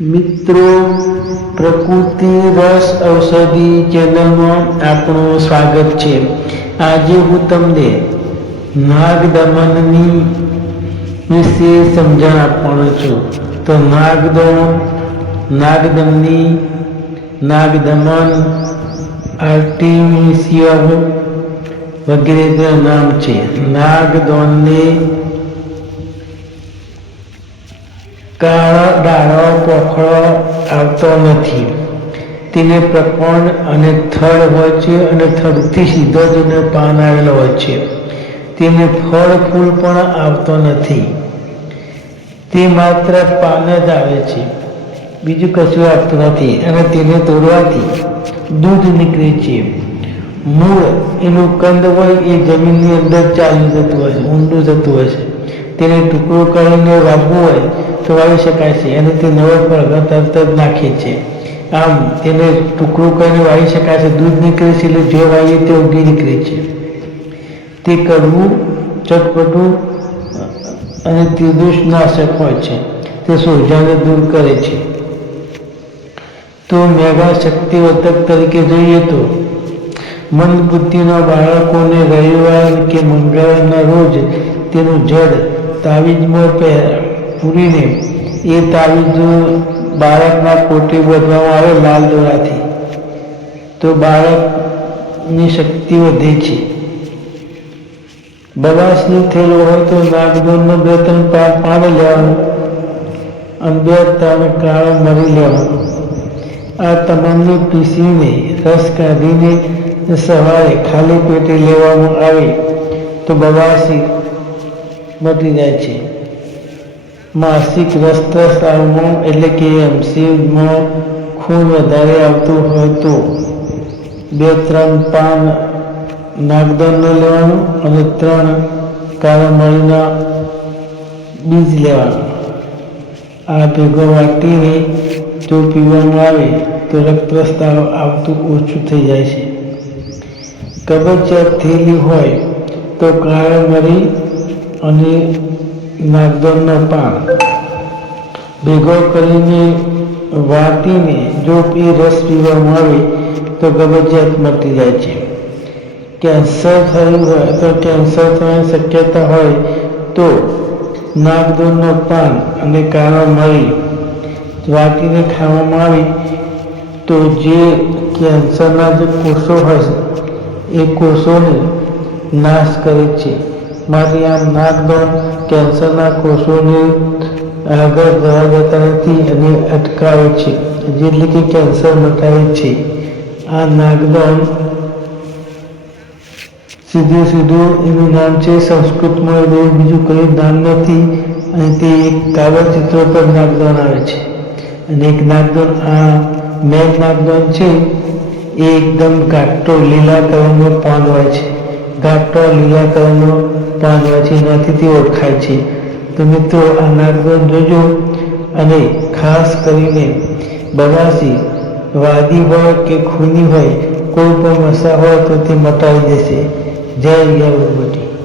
મિત્રો, પ્રકૃતિ રસ ઔષધિ ચેનલમાં આપણું સ્વાગત છે. આજે હું તમને નાગ દમનની વિશે સમજણ આપવાનો છું. તો નાગદમન નાગદમની, નાગદમન આર્ટિમિસિયમ વગેરે નામ છે. નાગદોનને કાળો ડાળો પોખળો આવતો નથી. તેને પ્રકોણ અને થડ હોય છે અને થડથી સીધો જ પાન આવેલો હોય છે. તેને ફળ, ફૂલ પણ આવતો નથી. તે માત્ર પાન જ આવે છે. બીજું કશું આવતું નથી અને તેને તોડવાથી દૂધ નીકળે છે. મૂળ એનું કંદ હોય એ જમીનની અંદર ચાલી જતું હોય છે, ઊંડું જતું હોય છે. તેને ટુકડો કરીને વાવવું હોય વાવી શકાય છે. અને તે નવો પર તરત જ નાખે છે. આમ તેને ટુકડું કરીને વાવી શકાય છે. દૂધ નીકળે છે એટલે જે વાવીએ તે ઉગી નીકળે છે. તે કરવું ચટપટું અને નાશક હોય છે. તે સોજાને દૂર કરે છે. તો મેઘા શક્તિવર્ધક તરીકે જોઈએ તો મંદ બુદ્ધિના બાળકોને રવિવાર કે મંગળવારના રોજ તેનું જડ તાવીજમાં પૂરીને એ તાવીજ બાળકના પોતે વધવામાં આવે લાલ દોરાથી. તો બાળકની શક્તિ વધે છે. બવાસનું થયેલું હોય તો નાગદોરનો બે ત્રણ પાણી લેવાનું અને બે ત્રણ કાળો મરી લેવાનું. આ તમામને પીસીને રસ કાઢીને સવારે ખાલી પેટે લેવામાં આવે તો બવાસી મટી જાય છે. માસિક રક્તસ્રાવમાં એટલે કે એમસીમાં ખૂન વધારે આવતું હોય તો બે, ત્રણ પાન નાગદનનું લેવાનું અને ત્રણ કાળા બીજ લેવાનું. આ ભેગો વાટીને જો પીવામાં આવે તો રક્તસ્રાવ આવતું ઓછું થઈ જાય છે. કબજિયાત થયેલી હોય તો કાળા મરી અને નાગદોનનો પાન. ભેગો કરીને વાટીને જો એ રસ પીવામાં આવે તો કબજિયાત મટી જાય છે. કેન્સર થયું હોય તો કેન્સર થવાની શક્યતા હોય તો નાગદોનનો પાન અને કાળો મરી વાટીને ખાવામાં આવે તો જે કેન્સરના જે કોષો હોય એ કોષોને નાશ કરે છે. માટે આમ નાગદોન કેન્સરના કોષોને આગળ જવા જતા નથી અને અટકાવે છે. એટલે કે કેન્સર મટાવે છે. આ નાગદોન સીધું સીધું એનું નામ છે સંસ્કૃતમાં એવું બીજું કયું નામ નથી. અને તે એક કાગળ ચિત્રો પર નાગદોન આવે છે. અને એક નાગદોન આ મેઘ નાગદોન છે એ એકદમ ઘાટો લીલા કલરનો પાન હોય છે. હોય છે એનાથી તે ઓળખાય છે. તો મિત્રો, આ નાગદોન જોજો અને ખાસ કરીને બનાસી વાદી હોય કે ખૂની હોય, કોઈ પણ મસા હોય તો તે મટાવી દેશે. જય યવટી